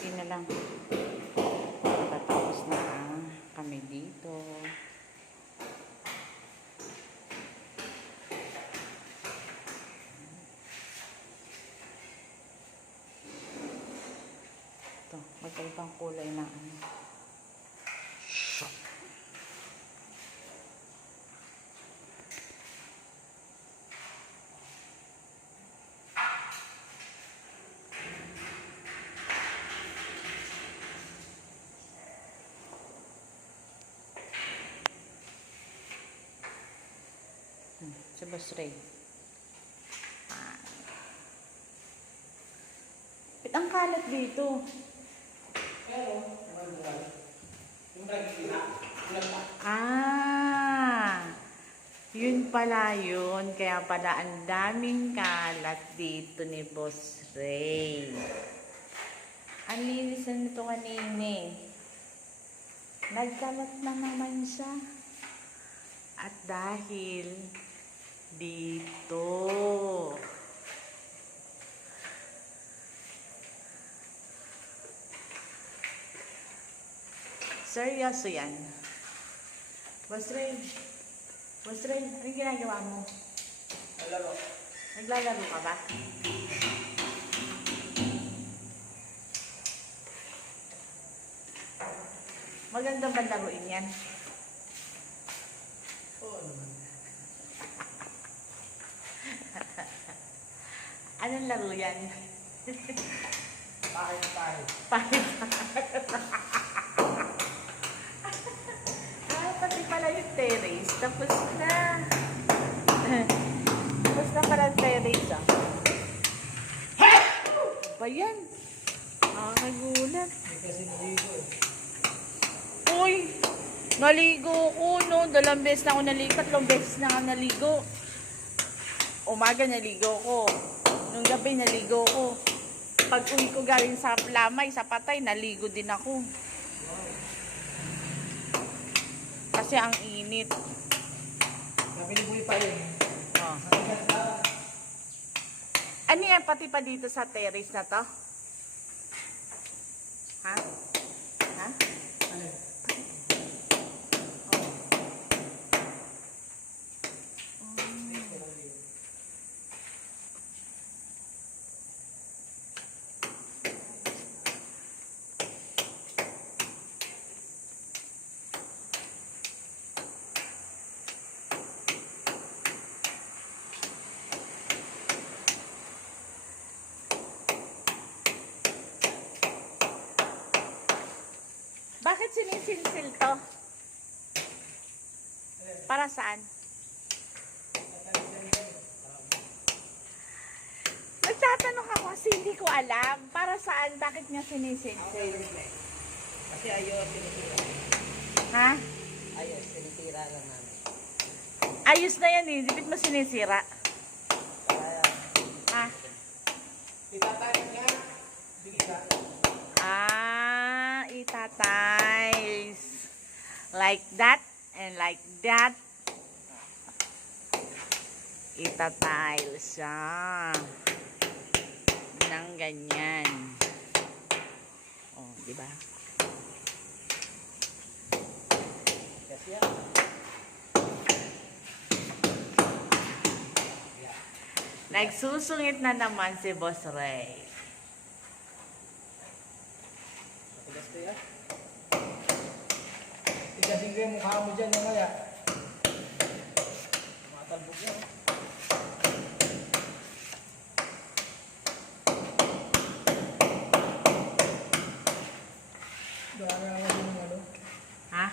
konti na lang. Tatapos na kami dito. Ito, magkaibang kulay na ano. Si Boss Ray. Ba't ang kalat dito? Yun pala yun. Kaya pala ang daming kalat dito ni Boss Ray. Ang linis na nito kanina. Nagkalat na naman siya. At dahil dito. Seryoso yan. Boss Ray, anong ginagawa mo? Naglalaro. Naglalaro ka ba? Magandang ba laruin yan? Oo naman. Anong laro yan? Pahit. Pahit. Pati pala yung terrace. Tapos na. Tapos na pala yung terrace, ah. Ba yan? Nakakagulat. Kasi naligo eh. Uy! Naligo ko, no? 2 beses na ako naligo. 3 beses na ako naligo. Umaga naligo ko. Nung gabi naligo ko. Pag uwi ko galing sa Lamay, sa Patay, naligo din ako. Kasi ang init. Sabi ni Buy pa yun. Oh. Ano yan? Pati pa dito sa terrace na to? Ha? Ha? Ano? Bakit sinisilsil to? Para saan? Nagtatanong ako kasi hindi ko alam. Para saan? Bakit niya sinisilsil? Kasi ayos, sinitira. Ha? Ayos, sinitira lang namin. Ayos na yan eh. Dipit mo sinisira. Kaya, Ha? itatayin niya. Bigisa. Itatiles. Like that and like that. Itatiles siya. Nang ganyan. Oh, di ba? Kasi yan. Nagsusungit na naman si Boss Ray. Matigas ko yan. Tigasin ko yung mukha mo dyan mamaya. Matalbog yan. Dami nga din yung ano. Ha?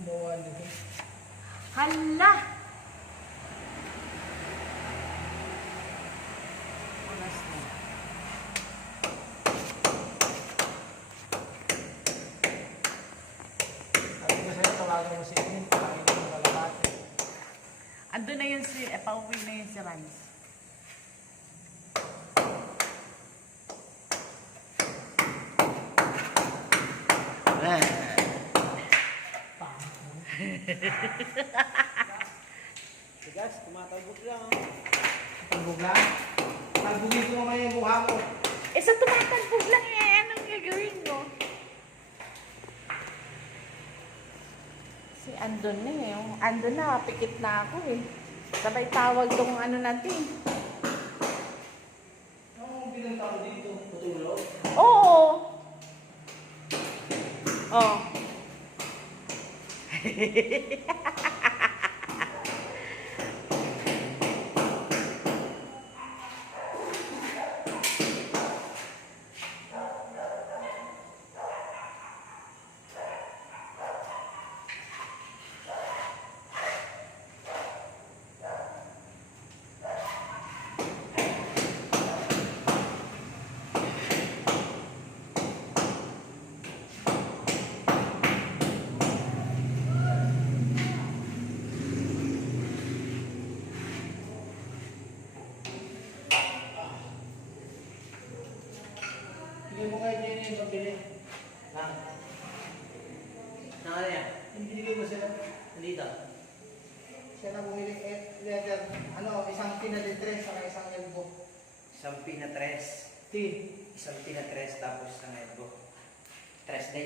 Umawan dito. Hala! Oras na. Sabi ko sa'yo, tawagan mo si Ian. Tawagan mo kalapate. Ando na yun si, pauwi na yun si Rans. Tigas, tumatalbog lang. Talbog lang? Talbogin ko naman yung mukha mo. Sa tumatalbog lang eh. Anong gagawin mo? Si andun na eh. Andun na, pikit na ako eh. Sabay tawag tong ano natin. Ano bilang tao dito? Tutulog? Oo. Oh. Hindi mo kaya dyan yung pabili. Nang ano yan? Yung binigay ko sila. Nandito. Siya na bumili leather. Ano, isang pinalitres saka isang elbow. Isang pinatres. T. Isang pinatres tapos isang elbow. Tres na